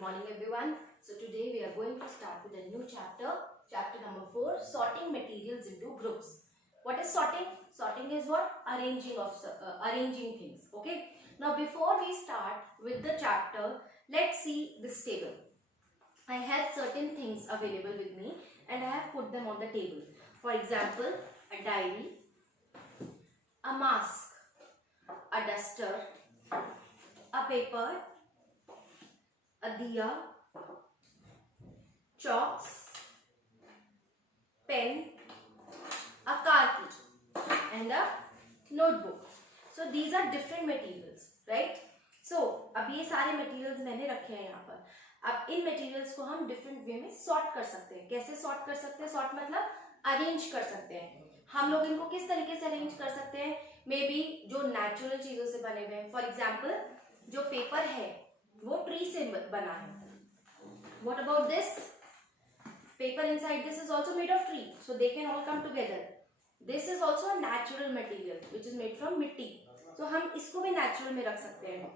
Good morning everyone. So today we are going to start with a new chapter, chapter number 4, sorting materials into groups. What is sorting? Sorting is what? Arranging things. Okay. Now before we start with the chapter, let's see this table. I have certain things available with me and I have put them on the table. For example, a diary, a mask, a duster, a paper, a diya, chalks, pen, a car key and a notebook. So these are different materials, right? So अब ये सारे materials मैंने रखे हैं यहाँ पर. अब इन materials को हम different way में sort कर सकते हैं. कैसे sort कर सकते हैं? Sort मतलब arrange कर सकते हैं. हम लोग इनको किस तरीके से arrange कर सकते हैं? Maybe जो natural चीजों से बने हुए हैं. For example, जो paper है वो tree से बना है. What about this? Paper inside this is also made of tree, so they can all come together. This is also a natural material which is made from मिट्टी, so हम इसको भी natural में रख सकते हैं.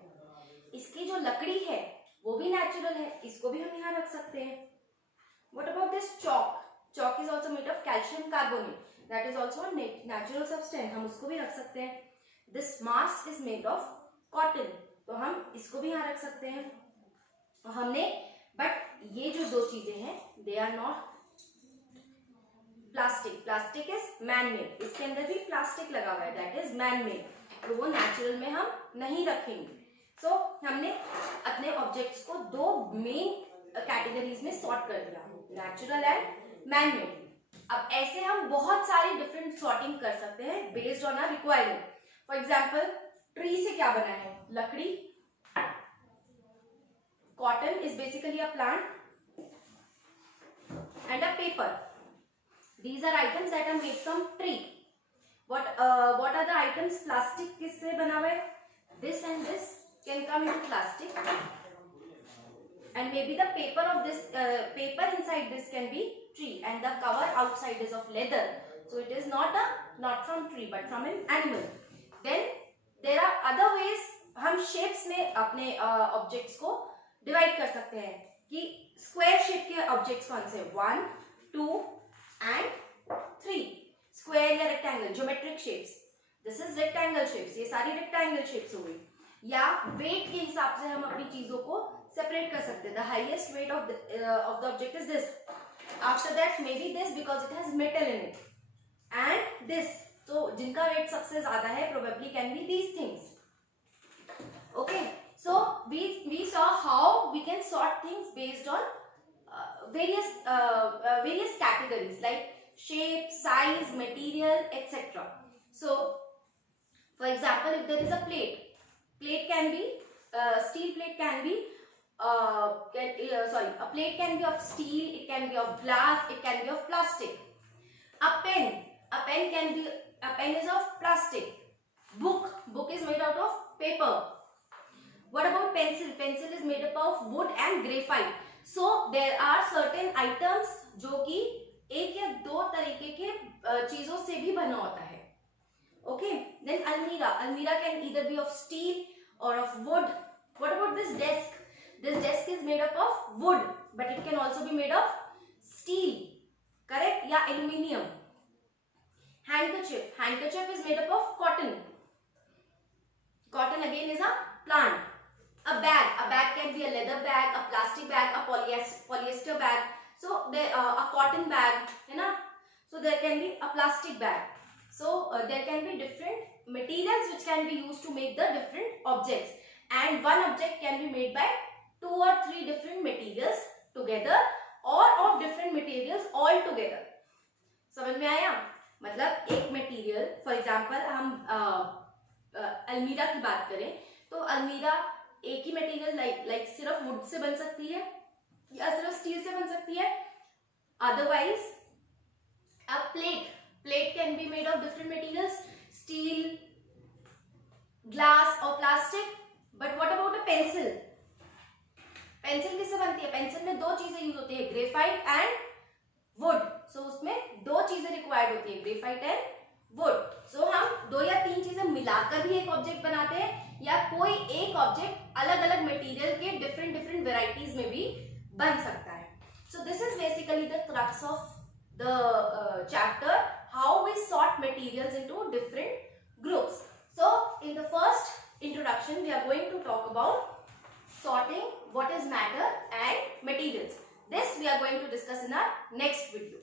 इसकी जो लकड़ी है वो भी natural है, इसको भी हम यहाँ रख सकते हैं. What about this chalk? Chalk is also made of calcium carbonate, that is also a natural substance, हम उसको भी रख सकते हैं. This mask is made of cotton, तो हम इसको भी यहाँ रख सकते हैं. तो हमने बट ये जो दो चीजें हैं they are not plastic. Plastic is man made, इसके अंदर भी प्लास्टिक लगा हुआ है, दैट इज मैन मेड, तो वो नेचुरल में हम नहीं रखेंगे. सो हमने अपने ऑब्जेक्ट्स को दो मेन कैटेगरीज में सॉर्ट कर दिया, नेचुरल एंड मैन मेड. अब ऐसे हम बहुत सारी डिफरेंट सॉर्टिंग कर सकते हैं based on our requirement. For example, tree से क्या बना है? लकड़ी. Cotton is basically a plant and a paper. These are items that are made from tree. What are the items? Plastic किससे बना हुआ है? This and this can come into plastic, and maybe the paper of this paper inside this can be tree, and the cover outside is of leather. So it is not from tree but from an animal. Then there are other ways. हम shapes में अपने objects को divide कर सकते हैं कि square shape के objects कौन से? 1, 2 एंड 3. स्क्वायर या rectangle, geometric shapes. This is rectangle shapes, ये सारी रेक्टेंगल शेप्स हो गई. या वेट के हिसाब से हम अपनी चीजों को सेपरेट कर सकते हैं. The highest weight of the object is this. After that may be this because it has metal in it, and this. तो जिनका वेट सबसे ज्यादा है probably can be these things. Okay. So we saw how we can sort things based on various categories like shape, size, material, etc. So, for example, if there is a plate can be steel plate can be a plate can be of steel, it can be of glass, it can be of plastic. A pen is of plastic. Book is made out of paper. What about pencil? Pencil is made up of wood and graphite. So there are certain items जो कि एक या दो तरीके के चीजों से भी बना होता है. Okay. Then almirah can either be of steel or of wood. What about this desk? This desk is made up of wood, but it can also be made of steel, correct? या aluminium. Handkerchief is made up of cotton. Cotton again is a plant. A bag can be a leather bag, a plastic bag, a polyester bag. So there a cotton bag, है ना? So there can be a plastic bag. So there can be different materials which can be used to make the different objects, and one object can be made by 2 or 3 different materials together, or of different materials all together. समझ में आया? मतलब एक material, for example हम अलमीरा की बात करें तो अलमीरा एक ही मटेरियल लाइक सिर्फ वुड से बन सकती है या सिर्फ स्टील से बन सकती है. Otherwise a plate can be made of different materials, steel, glass और plastic. But what about a pencil? Pencil किससे बनती है? पेंसिल में दो चीजें यूज होती है, ग्रेफाइट एंड वुड. सो उसमें दो चीजें रिक्वायर्ड होती है, ग्रेफाइट एंड वुड. सो हम 2 या 3 चीजें मिलाकर भी एक ऑब्जेक्ट बनाते हैं, या कोई एक ऑब्जेक्ट अलग अलग मटेरियल के डिफरेंट वेराइटीज में भी बन सकता है. So this is basically the crux of the chapter, how we sort materials into different groups. So in the first introduction we are going to talk about sorting, what is matter and materials. This we are going to discuss in our next video.